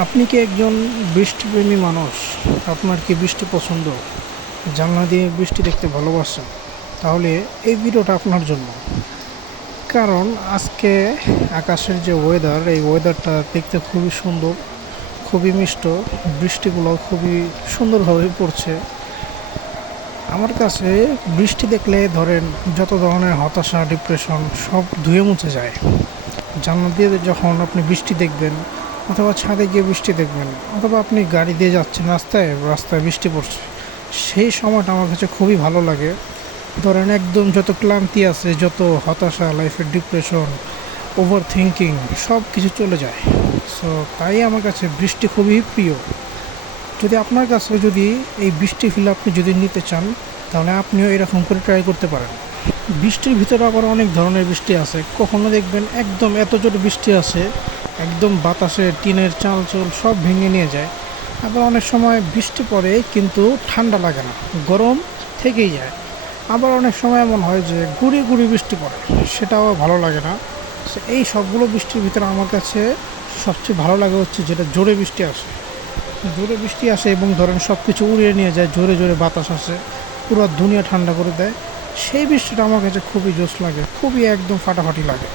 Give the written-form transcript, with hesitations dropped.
আপনি কি একজন বৃষ্টিপ্রেমী মানুষ? আপনার কি বৃষ্টি পছন্দ? জানলা দিয়ে বৃষ্টি দেখতে ভালোবাসেন? তাহলে এই ভিডিওটা আপনার জন্য। কারণ আজকে আকাশের যে ওয়েদার, এই ওয়েদারটা দেখতে খুবই সুন্দর, খুবই মিষ্ট। বৃষ্টিগুলো খুবই সুন্দরভাবে পড়ছে। আমার কাছে বৃষ্টি দেখলে ধরেন যত ধরনের হতাশা, ডিপ্রেশন সব ধুয়ে মুছে যায়। জানলা দিয়ে যখন আপনি বৃষ্টি দেখবেন, অথবা ছাদে গিয়ে বৃষ্টি দেখবেন, অথবা আপনি গাড়ি দিয়ে যাচ্ছেন রাস্তায়, রাস্তায় বৃষ্টি পড়ছে, সেই সময়টা আমার কাছে খুবই ভালো লাগে। ধরেন একদম যত ক্লান্তি আছে, যত হতাশা, লাইফের ডিপ্রেশন, ওভার থিঙ্কিং সব কিছু চলে যায়। সো তাই আমার কাছে বৃষ্টি খুবই প্রিয়। যদি আপনার কাছে যদি এই বৃষ্টি ফিল আপনি যদি নিতে চান, তাহলে আপনিও এরকম করে ট্রাই করতে পারেন। বৃষ্টির ভিতরে আবার অনেক ধরনের বৃষ্টি আছে। কখনো দেখবেন একদম এত জোরে বৃষ্টি আসে, একদম বাতাসে টিনের চালচুল সব ভেঙে নিয়ে যায়। আবার অনেক সময় বৃষ্টি পড়ে কিন্তু ঠান্ডা লাগে না, গরম থেকেই যায়। আবার অনেক সময় এমন হয় যে গুঁড়ি গুঁড়ি বৃষ্টি পড়ে, সেটাও ভালো লাগে না। So এই সবগুলো বৃষ্টির ভিতরে আমার কাছে সবচেয়ে ভালো লাগে হচ্ছে যেটা জোরে বৃষ্টি আসে। জোরে বৃষ্টি আসে এবং ধরেন সব কিছু উড়িয়ে নিয়ে যায়, জোরে জোরে বাতাস আসে, পুরো দুনিয়া ঠান্ডা করে দেয়। সেই বৃষ্টিটা আমার কাছে খুবই জোশ লাগে, খুবই একদম ফাটাফাটি লাগে।